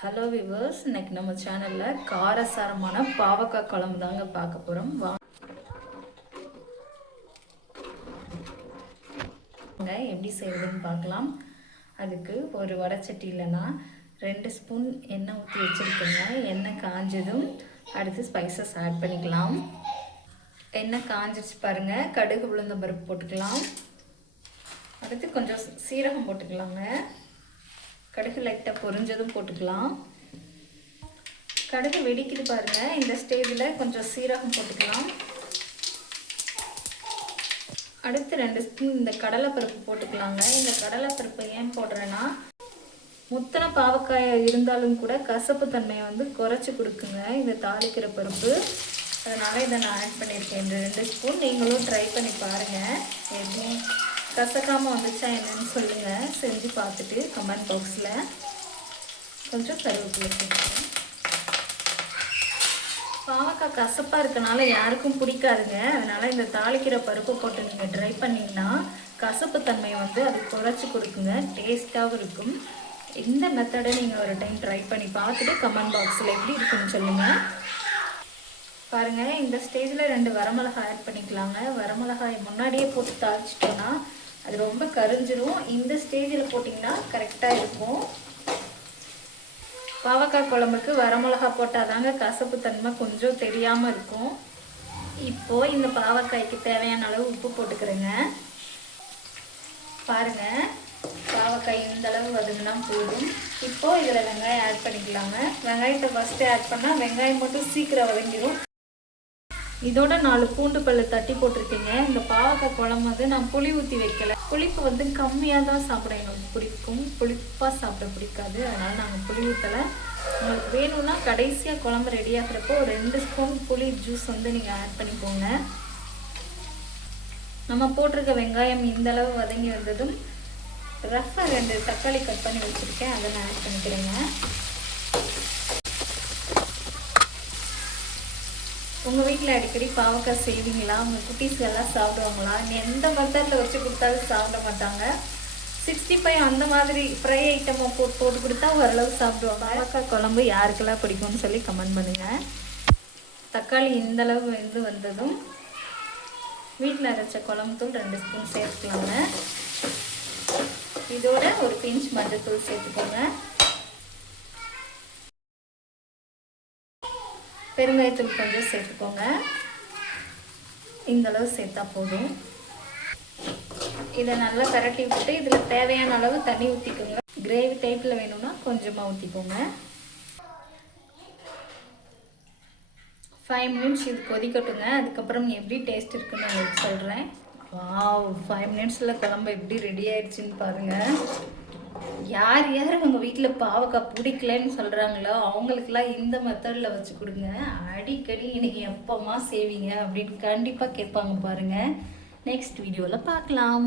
Hello viewers, இன்னைக்கு நம்ம சேனலில் காரசாரமான பாவக்காய் குழம்பு தாங்க பார்க்க போகிறோம். வாங்க எப்படி செய்யறதுன்னு பார்க்கலாம். அதுக்கு ஒரு வடைச்சட்டியில் நான் 2 ஸ்பூன் எண்ணெய் ஊற்றி வச்சுருக்கேங்க. எண்ணெய் காஞ்சதும் அடுத்து ஸ்பைசஸ் ஆட் பண்ணிக்கலாம். எண்ணெய் காஞ்சிச்சு பாருங்கள். கடுகு உளுந்தம் பருப்பு போட்டுக்கலாம். அடுத்து கொஞ்சம் சீரகம் போட்டுக்கலாங்க. கடுகு லைட்டாக பொரிஞ்சதும் போட்டுக்கலாம். கடுகு வெடிக்குது பாருங்கள். இந்த ஸ்டேஜில் கொஞ்சம் சீரகம் போட்டுக்கலாம். அடுத்து 2 ஸ்பூன் இந்த கடலைப்பருப்பு போட்டுக்கலாங்க. இந்த கடலைப்பருப்பு ஏன் போடுறேன்னா, முத்தின பாவக்காய் இருந்தாலும் கூட கசப்பு தன்மையை குறைச்சி கொடுக்குங்க இந்த தாளிக்கிற பருப்பு. அதனால் இதை நான் ஆட் பண்ணியிருக்கேன். இந்த 2 ஸ்பூன் நீங்களும் ட்ரை பண்ணி பாருங்கள். எதுவும் கசக்காமல் வந்துச்சா என்னன்னு சொல்லுங்கள். செஞ்சு பார்த்துட்டு கமெண்ட் பாக்ஸில். கொஞ்சம் கருவேப்பிலை போட்டுருக்கேன். பாவக்காய் கசப்பாக இருக்கனால யாருக்கும் பிடிக்காதுங்க. அதனால் இந்த தாளிக்கிற பருப்பு போட்டு நீங்கள் ட்ரை பண்ணிங்கன்னா கசப்பு தன்மையை அது குறைச்சி கொடுக்குங்க. டேஸ்ட்டாகவும் இருக்கும். இந்த மெத்தடை நீங்கள் ஒரு டைம் ட்ரை பண்ணி பார்த்துட்டு கமெண்ட் பாக்ஸில் எப்படி இருக்குன்னு சொல்லுங்கள். பாருங்கள், இந்த ஸ்டேஜில் 2 வரமிளகாய் ஆட் பண்ணிக்கலாங்க. வரமிளகாய் முன்னாடியே போட்டு தாளிச்சிட்டோன்னா அது ரொம்ப கரிஞ்சிரும். இந்த ஸ்டேஜில் போட்டிங்கன்னா கரெக்டாக இருக்கும். பாவக்காய் குழம்புக்கு வரமிளகா போட்டால் தாங்க கசப்பு தன்மை கொஞ்சம் தெரியாமல் இருக்கும். இப்போது இந்த பாவக்காய்க்கு தேவையான அளவு உப்பு போட்டுக்கிறேங்க. பாருங்கள், பாவக்காய் இந்த அளவு வதங்கினா போதும். இப்போது இதில் வெங்காயம் ஆட் பண்ணிக்கலாங்க. வெங்காயத்தை ஃபஸ்ட்டு ஆட் பண்ணால் வெங்காயம் மட்டும் சீக்கிரம் வதங்கிடும். இதோட 4 பூண்டு பல்லு தட்டி போட்டிருக்கீங்க. இந்த பாவக்காய் குழம்பு நான் புளி ஊற்றி வைக்கல. புளிப்பு கம்மியாக தான் சாப்பிட எங்களுக்கு பிடிக்கும். புளிப்பாக சாப்பிட பிடிக்காது. அதனால் நாங்கள் புளி ஊற்றலை. உங்களுக்கு வேணும்னா கடைசியாக குழம்பு ரெடி ஆகிறப்போ ஒரு 2 ஸ்பூன் புளி ஜூஸ் நீங்கள் ஆட் பண்ணிக்கோங்க. நம்ம போட்டிருக்க வெங்காயம் இந்தளவு வதங்கி வந்ததும் ரஃபாக 2 தக்காளி கட் பண்ணி வச்சுருக்கேன். அதை நான் ஆட் பண்ணிக்கிறேங்க. உங்கள் வீட்டில் அடிக்கடி பாவக்காய் செய்வீங்களா? உங்கள் குட்டீஸ்கெல்லாம் சாப்பிடுவாங்களா? எந்த மெத்தடில் வச்சு கொடுத்தாலும் சாப்பிட மாட்டாங்க. 65 அந்த மாதிரி ஃப்ரை ஐட்டமாக போட்டு கொடுத்தா ஓரளவு சாப்பிடுவாங்க. பாவக்காய் குழம்பு யாருக்கெல்லாம் பிடிக்கும்னு சொல்லி கமெண்ட் பண்ணுங்கள். தக்காளி இந்தளவு வந்ததும் வீட்டில் அரைச்ச குழம்பு தூள் 2 ஸ்பூன் சேர்த்துக்கலாங்க. இதோட ஒரு பிஞ்ச் மஞ்சள் தூள் சேர்த்துக்கோங்க. பெருங்காயத்தூள் கொஞ்சம் சேர்த்துக்கோங்க. இந்தளவு சேர்த்தா போதும். இதை நல்லா பரட்டி விட்டு இதில் தேவையான அளவு தண்ணி ஊற்றிக்கோங்க. கிரேவி டைப்பில் வேணும்னா கொஞ்சமாக ஊற்றிக்கோங்க. 5 மினிட்ஸ் இது கொதிக்கட்டுங்க. அதுக்கப்புறம் எப்படி டேஸ்ட் இருக்குன்னு உங்களுக்கு சொல்கிறேன். வாவ், 5 மினிட்ஸில் குழம்பு எப்படி ரெடி ஆயிடுச்சுன்னு பாருங்கள். யார் யார் உங்கள் வீட்டில் பாவக்காய் பிடிக்கலன்னு சொல்கிறாங்களோ அவங்களுக்கெல்லாம் இந்த மெத்தடில் வச்சு கொடுங்க. அடிக்கடி நீங்கள் எப்போம்மா செய்வீங்க அப்படின்னு கண்டிப்பாக கேட்பாங்க பாருங்கள். நெக்ஸ்ட் வீடியோவில் பார்க்கலாம்.